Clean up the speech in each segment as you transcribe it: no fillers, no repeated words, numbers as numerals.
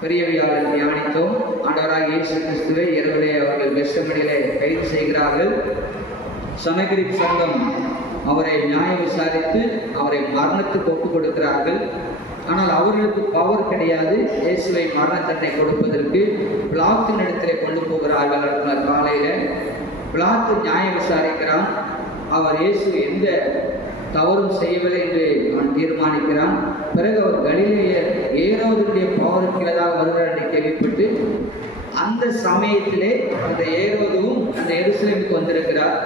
பெரியவையாளர் தியானித்தோம். ஆண்டவராக இயேசு கிறிஸ்துவை இரவிலே அவர்கள் கெத்செமனிலே கைது செய்கிறார்கள். சனகரிப் சங்கம் அவரை நியாயம் விசாரித்து அவரை மரணத்துக்கு ஒப்புக் கொடுக்கிறார்கள். ஆனால் அவர்களுக்கு பவர் கிடையாது. இயேசுவை மரண தண்டனை கொடுப்பதற்கு பிலாத்தின் இடத்திலே கொண்டு போகிறார்கள். காலையில் பிலாத்து நியாயம் விசாரிக்கிறான். அவர் இயேசு எந்த தவறும் செய்யவில்லை என்று அவன் தீர்மானிக்கிறான். பிறகு அவர் கலிலேயர் ஏரோதுடைய பவருக்கிறதாக வருகிறார் என்று கேள்விப்பட்டு அந்த சமயத்திலே அந்த ஏரோதுவும் அந்த எருசலேமுக்கு வந்திருக்கிறார்.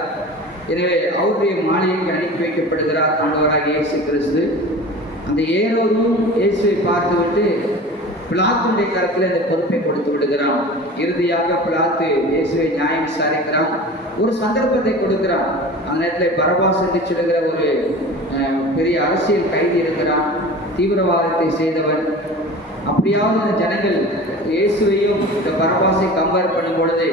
எனவே அவருடைய மாளிகைக்கு அனுப்பி வைக்கப்படுகிறார் ஆண்டவராக இயேசு கிறிஸ்து. அந்த ஏரோதும் இயேசுவை பார்த்துவிட்டு பிலாத்துடைய கரத்தில் அந்த பொறுப்பை கொடுத்து விடுகிறான். இறுதியாக பிலாத்து இயேசுவை நியாயம் விசாரிக்கிறான். ஒரு சந்தர்ப்பத்தை கொடுக்கிறான். அந்த நேரத்தில் பரபாஸ் என்று சொல்லுகிற ஒரு பெரிய அரசியல் கைதி இருக்கிறான். தீவிரவாதத்தை செய்தவன். அப்படியாவது அந்த ஜனங்கள் இயேசுவையும் இந்த பரபாசை கம்பேர் பண்ணும் பொழுது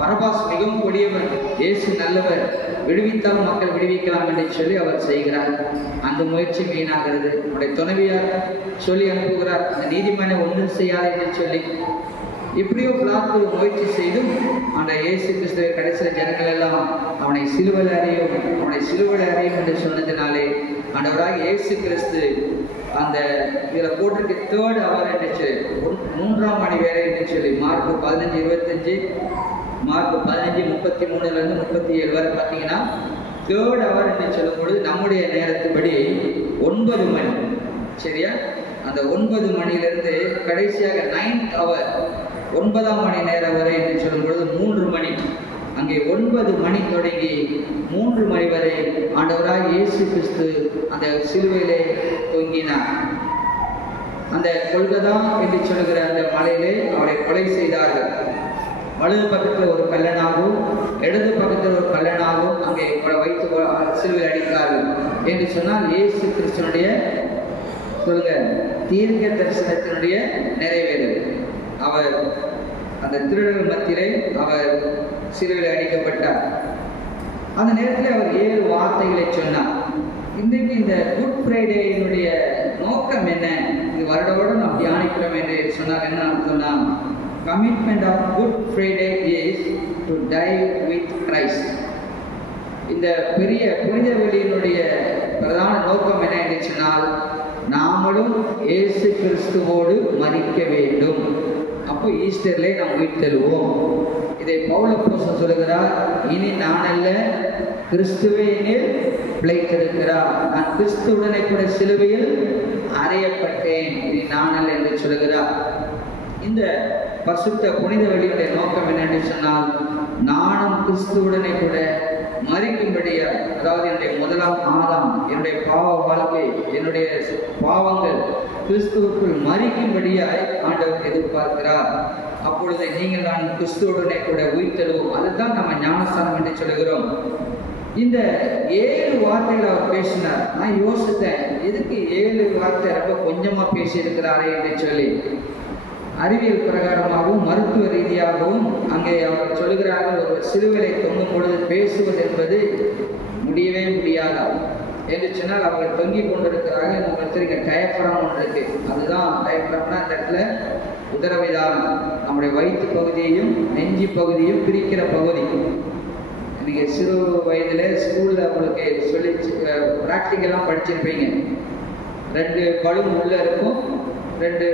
பரபாஸ் மிகவும் கொடியவன், இயேசு நல்லவர், விடுவித்தாலும் மக்கள் விடுவிக்கலாம் என்று சொல்லி அவர் செய்கிறார். அந்த முயற்சி வீணாகிறது. அவருடைய துணைவியார் சொல்லி அனுப்புகிறார், அந்த நீதிமன்றம் ஒன்றும் செய்யாது என்று சொல்லி. இப்படியோ பிலாத்து முயற்சி செய்தும் அந்த இயேசு கிறிஸ்துவை கடைசியில் ஜனங்கள் எல்லாம் அவனை சிலுவையில் அறையும் என்று சொன்னதினாலே ஆண்டவராக இயேசு கிறிஸ்து அந்த இதில் போட்டிருக்கு தேர்ட் அவர் என்று மூன்றாம் மணி வேலை என்று சொல்லி மார்க் 15:25 மார்க் 15:33 37 வரை பார்த்தீங்கன்னா தேர்ட் அவர் என்று சொல்லும் பொழுது நம்முடைய நேரத்துப்படி 9 மணி. சரியா? அந்த 9 மணியிலிருந்து கடைசியாக 9th அவர் 9ஆம் மணி நேரம் வரை என்று சொல்லும் பொழுது 3 மணி. அங்கே 9 மணி தொடங்கி 3 மணி வரை ஆண்டவராக இயேசு கிறிஸ்து அந்த சிலுவையிலே தொங்கினார். அந்த கொல்கதா என்று சொல்கிற அந்த மலையிலே அவரை கொலை செய்தார்கள். வலது பக்கத்தில் ஒரு கல்லனாகவும் இடது பக்கத்தில் ஒரு கல்லனாகவும் அங்கே வைத்து சிலுவையில் அடித்தார்கள் என்று சொன்னால் இயேசு கிறிஸ்துவனுடைய தீர்க்க தரிசனத்தினுடைய நிறைவேறு. அவர் அந்த திருடர்கள் மத்தியிலே அவர் சிலுவையில் அடிக்கப்பட்டார். அந்த நேரத்தில் அவர் 7 வார்த்தைகளை சொன்னார். இன்றைக்கு இந்த குட் ஃப்ரைடேயினுடைய நோக்கம் என்ன? இது வருடம் நாம் தியானிக்கிறோம் என்று சொன்னார். என்ன சொன்னால், commitment of Good Friday is to tie with Christ. இந்த பெரிய புனித வெளியினுடைய பிரதான நோக்கம் என்ன என்று சொன்னால், நாமளும் இயேசு கிறிஸ்துவோடு மரிக்க வேண்டும். அப்போ ஈஸ்டர்லே நாம் உயிர் தருவோம். இதை பவுல் அப்போஸ்தலன் சொல்லுகிறார், இனி நான் அல்ல கிறிஸ்துவே என்னில் பிழைத்திருக்கிறார், நான் கிறிஸ்துவுடனே கூட சிலுவையில் அறையப்பட்டேன், இனி நான் அல்ல என்று சொல்லுகிறார். இந்த பரிசுத்த புனித வெளியுடைய நோக்கம் என்னென்று சொன்னால், நானும் கிறிஸ்துவுடனே கூட மரிக்கும்படியா, அதாவது என்னுடைய முதலாம் ஆதாம், என்னுடைய பாவ வாழ்க்கை, என்னுடைய பாவங்கள் கிறிஸ்துவுக்குள் மரிக்கும்படியாய் ஆண்டவர் எதிர்பார்க்கிறார். அப்பொழுது நீங்கள் நான் கிறிஸ்துவுடனே கூட உயிர்த்தெழுவோம். அதுதான் நம்ம ஞானஸ்தானம் என்று சொல்லுகிறோம். இந்த 7 வார்த்தைகள் அவர் பேசினார். நான் யோசித்தேன், எதுக்கு 7 வார்த்தை ரொம்ப கொஞ்சமாக பேசியிருக்கிறாரே என்று சொல்லி. அறிவியல் பிரகாரமாகவும் மருத்துவ ரீதியாகவும் அங்கே அவர் சொல்கிறார்கள், ஒரு சிலுவையை தொங்கும் பொழுது பேசுவது என்பது முடியவே முடியாது என்று சொன்னால் அவர்கள் தொங்கிக் கொண்டிருக்கிறார்கள். உங்களுக்கு இங்கே டயப்ராம் ஒன்று இருக்கு. அதுதான் டயப்ராம்னா அந்த இடத்துல உதரவிதானம், நம்முடைய வயிற்று பகுதியையும் நெஞ்சி பகுதியும் பிரிக்கிற பகுதி. நீங்கள் சிறு வயதில் ஸ்கூலில் உங்களுக்கு சொல்லி ப்ராக்டிக்கெல்லாம் படிச்சிருப்பீங்க. 2 பலூன் உள்ளே இருக்கும், 2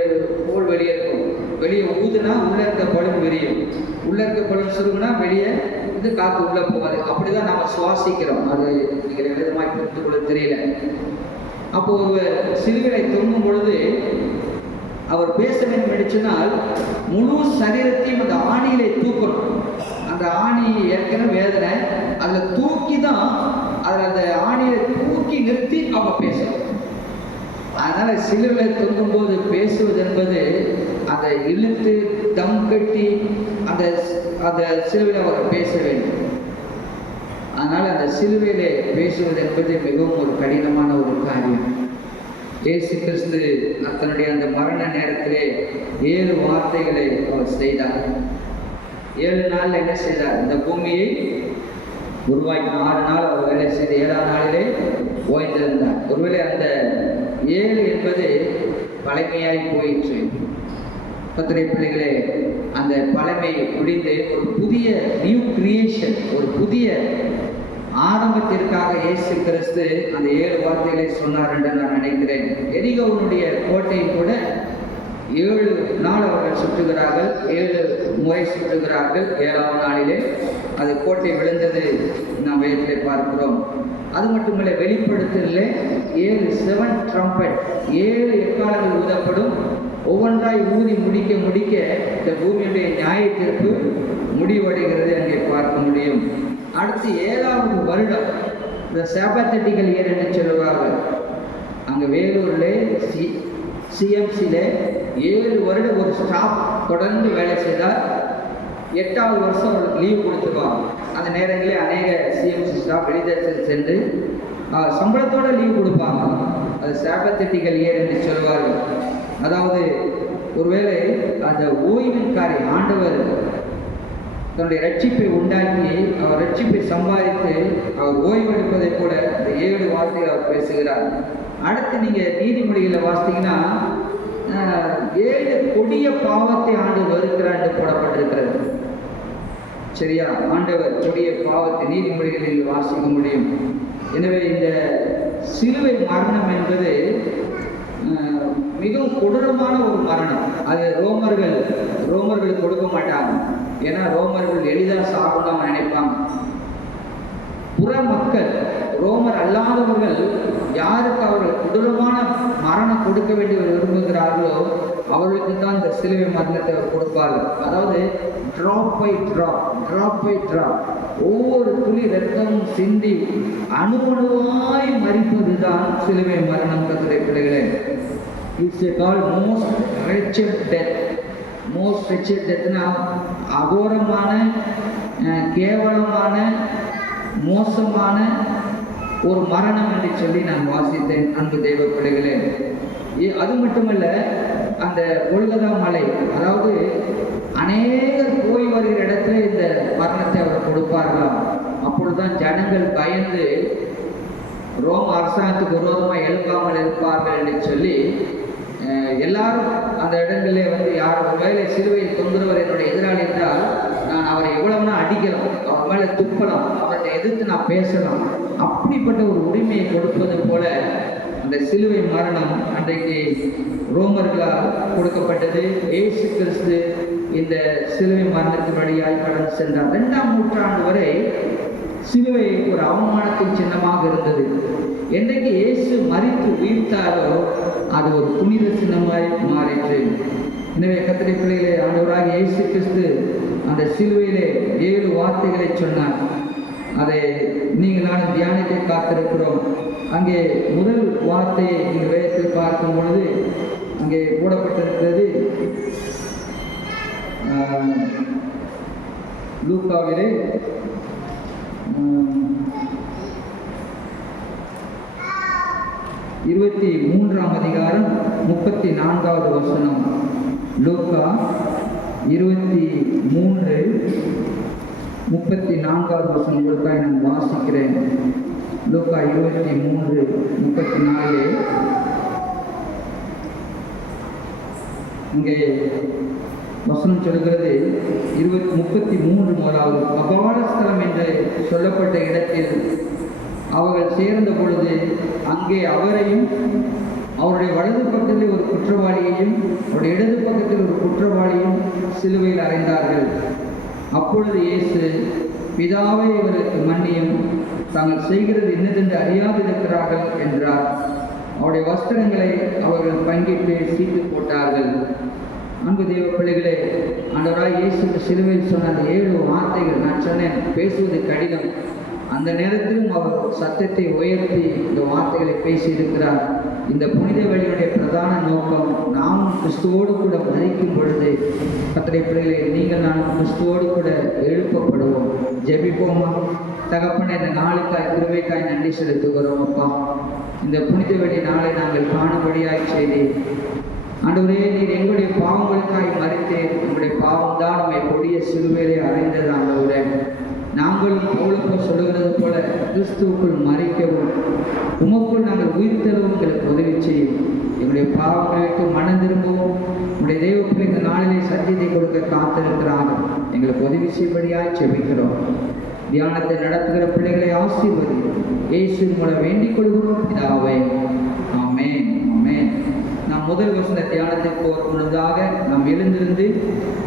ஹோல் வெளியே இருக்கும். வெளியே ஊதுனா உள்ளே இருக்க பலூன் விரியும், உள்ளே இருக்க பலூன் சுருகுனா வெளியே இது காற்று உள்ளே போகாது. அப்படிதான் நம்ம சுவாசிக்கிறோம். அது நீங்கள் விதமாக புரிந்து கொள்ள தெரியல. அப்போ ஒரு சிலுவையை தொங்கும் பொழுது அவர் பேச வேண்டும் என்று சொன்னால், முழு சரீரத்தையும் அந்த ஆணியிலே தூக்கணும். அந்த ஆணி ஏற்கனவே வேதனை, அதில் தூக்கி தான் அதில் அந்த ஆணியை தூக்கி நிறுத்தி அவங்க பேசணும். அதனால் சிலுவையில் தொங்கும் போது பேசுவது என்பது அதை இழுத்து தம் கட்டி அந்த சிலுவையில் அவர் பேச வேண்டும். அதனால் அந்த சிலுவையிலே பேசுவது என்பது மிகவும் ஒரு கடினமான ஒரு காரியம். இயேசு கிறிஸ்து தன்னுடைய அந்த மரண நேரத்திலே 7 வார்த்தைகளை அவர் செய்தார். 7 நாள் என்ன செய்தார்? இந்த பூமியை உருவாக்கி 6 நாள் அவர் வேலை செய்த 7ஆம் நாளிலே ஓய்ந்திருந்தார். ஒருவேளை அந்த 7 என்பது பழமையாய் போயிற்று. கர்த்தருடைய பிள்ளைகளே, அந்த பழமை முடிந்து ஒரு புதிய நியூ கிரியேஷன், ஒரு புதிய ஆரம்பத்திற்காக இயேசு கிறிஸ்து அந்த 7 வார்த்தைகளை சொன்னார் என்று நான் நினைக்கிறேன். எரிகோவுடைய கோட்டையை கூட 7 நாள் அவர்கள் சுற்றுகிறார்கள், 7 முறை சுற்றுகிறார்கள். 7ஆம் நாளிலே அது கோட்டை விழுந்தது நாம் வேதத்திலே பார்க்கிறோம். அது மட்டுமல்ல, வெளிப்படுத்தலே 7 ட்ரம்பட், 7 எக்காலங்கள் ஊதப்படும். ஒவ்வொன்றாய் ஊதி முடிக்க இந்த பூமியுடைய நியாய தீர்ப்பு முடிவடைகிறது அங்கே பார்க்க முடியும். அடுத்து 7வது வருடம், இந்த சாபத்தட்டிக்கல் இயர் என்று சொல்லுவார்கள். அங்கே வேலூரில் சிஎம்சியில் 7 வருடம் ஒரு ஸ்டாஃப் தொடர்ந்து வேலை செய்தால் 8வது வருஷம் அவர்களுக்கு லீவ் கொடுத்துருவாங்க. அந்த நேரங்களே அநேக சிஎம்சி ஸ்டாஃப் வெளிதேசத்தில் சென்று சம்பளத்தோடு லீவ் கொடுப்பாங்க. அது சாபத்தட்டிக்கல் இயர் என்று சொல்வார்கள். அதாவது ஒருவேளை அந்த ஓய்வின்காரை ஆண்டவர் தன்னுடைய ரட்சிப்பை உண்டாக்கி, அவர் ரட்சிப்பை சம்பாதித்து அவர் ஓய்வெடுப்பதை கூட இந்த 7 வார்த்தைகள் அவர் பேசுகிறார். அடுத்து நீங்கள் நீதிமொழிகளில் வாசித்தீங்கன்னா 7 கொடிய பாவத்தை ஆண்டவர் வெறுக்கிறார் என்று போடப்பட்டிருக்கிறது. சரியா? ஆண்டவர் கொடிய பாவத்தை நீதிமொழிகளில் வாசிக்க முடியும். எனவே இந்த சிலுவை மரணம் என்பது மிகவும் கொடூரமான ஒரு மரணம். அது ரோமர்கள் கொடுக்க மாட்டாங்க. ஏன்னா ரோமர்கள் எளிதாக சாகணும்னு நினைப்பாங்க. புற மக்கள், ரோமர் அல்லாதவர்கள் யாருக்கு அவர்கள் கொடூரமான மரணம் கொடுக்க வேண்டி விரும்புகிறார்களோ அவர்களுக்கு தான் இந்த சிலுவை மரணத்தை அவர் கொடுப்பார்கள். அதாவது ட்ராப் பை ட்ராப் ஒவ்வொரு துளி ரத்தமும் சிந்தி அணுவாய் மரிப்பது தான் சிலுவை மரணம். கர்த்தருடைய பிள்ளைகளே, it's called most wretched death. Most wretched டெத்னா அகோரமான, கேவலமான, மோசமான ஒரு மரணம் என்று சொல்லி நான் வாசித்தேன். அன்பு தெய்வ பிள்ளைகளே, அது மட்டுமல்ல, அந்த கொல்கதா மலை, அதாவது அநேகர் போய் வருகிற இடத்துல இந்த மரணத்தை அவர் கொடுப்பார்களாம். அப்பொழுதுதான் ஜனங்கள் பயந்து ரோம அரசாங்கத்துக்கு விரோதமாக எழுப்பாமல் இருப்பார்கள் என்று சொல்லி எல்லாரும் அந்த இடங்களிலே வந்து யார் ஒருவேளை சிலுவையை தொங்குறவர் என்னுடைய எதிராளி என்றால் நான் அவரை எவ்வளவுனா அடிக்கலாம், அவர் மேலே துப்பலாம், அவரை எதிர்த்து நான் பேசலாம். அப்படிப்பட்ட ஒரு உரிமையை கொடுப்பது போல அந்த சிலுவை மரணம் அன்றைக்கு ரோமர்களால் கொடுக்கப்பட்டது. இயேசு கிறிஸ்து இந்த சிலுவை மரணத்தின் வழியாய் கடந்து சென்றார். 2ஆம் நூற்றாண்டு வரை சிலுவை ஒரு அவமானத்தின் சின்னமாக இருந்தது. என்றைக்கு இயேசு மரித்து உயிர்த்தாரோ அது ஒரு புனித சின்னமாய் மாறிற்று. எனவே கர்த்தருடைய பிள்ளைகளே, ஆண்டவராக இயேசு கிறிஸ்து அந்த சிலுவையிலே 7 வார்த்தைகளை சொன்னார். அதை நீங்கள் நான் தியானத்தை காத்திருக்கிறோம். அங்கே முதல் வார்த்தையை நீங்கள் வேதத்தில் பார்க்கும் பொழுது அங்கே போடப்பட்டிருக்கிறது. லூக்காவிலே 23ஆம் அதிகாரம் 34வது வசனம். லூக்கா 23:34வது வசனம் உங்களுக்காக நான் வாசிக்கிறேன். லூக்கா 23:34 இங்கே வசனம் சொல்கிறது. 33 முதலாவது அபார ஸ்தலம் என்று சொல்லப்பட்ட இடத்தில் அவர்கள் சேர்ந்த பொழுது அங்கே அவரையும் அவருடைய வலது பக்கத்தில் ஒரு குற்றவாளியையும் அவருடைய இடது பக்கத்தில் ஒரு குற்றவாளியும் சிலுவையில் அறைந்தார்கள். அப்பொழுது இயேசு, பிதாவே இவருக்கு மன்னியும், தாங்கள் செய்கிறது இன்னதென்று அறியாதிருக்கிறார்கள் என்றார். அவருடைய வஸ்திரங்களை அவர்கள் பங்கிட்டு சீட்டு போட்டார்கள். அன்பு தெய்வ பிள்ளைகளே, ஆண்டவராய் இயேசு சிலுவையில் சொன்ன அந்த 7 வார்த்தைகள் நான் சொன்னேன் பேசுவது கடினம். அந்த நேரத்திலும் அவர் சத்தத்தை உயர்த்தி இந்த வார்த்தைகளை பேசியிருக்கிறார். இந்த புனித வழியுடைய பிரதான நோக்கம் நாம் கிறிஸ்துவோடு கூட மரிக்கும் பொழுது கர்த்தருடைய பிள்ளைகளை நீங்கள் நான் கிறிஸ்துவோடு கூட எழுப்பப்படுவோம். ஜெபிப்போமா? தகப்பனே, இந்த நாளுக்காய் கிருபைக்காய் நன்றி செலுத்துகிறோம். அப்பா, இந்த புனித வழி நாளை நாங்கள் காணும்படியாய் செய்து ஆண்டவரே, நீர் எங்களுடைய பாவங்களுக்காய் மரித்து உங்களுடைய பாவம் தான் நம்மை கொடிய சிலுவையிலே அறைந்தது. ஆண்டவரே, நாங்களும் பவுலுக்கு சொல்லுகிறது போல கிறிஸ்துவுக்குள் மரிக்கவும் உமக்குள் நாங்கள் உயிர்த்தெழவும் எங்களுக்கு உதவி செய்யும். எங்களுடைய பாவங்களுக்கு மனம் திரும்பவும் உங்களுடைய தெய்வ பிள்ளை இந்த நாளை நாளிலே சத்தியத்தை கொடுக்க காத்திருக்கிறார்கள். எங்களுக்கு உதவி செய்யும்படியாய் ஜெபிக்கிறோம். தியானத்தை நடத்துகிற பிள்ளைகளை ஆசீர்வதி. இயேசு மூலம் வேண்டிக் கொள்கிறோம் பிதாவே. ஆமென், ஆமென். நாம் முதல் வசன தியானத்திற்கு போவதற்கு முன்னதாக நாம் எழுந்திருந்து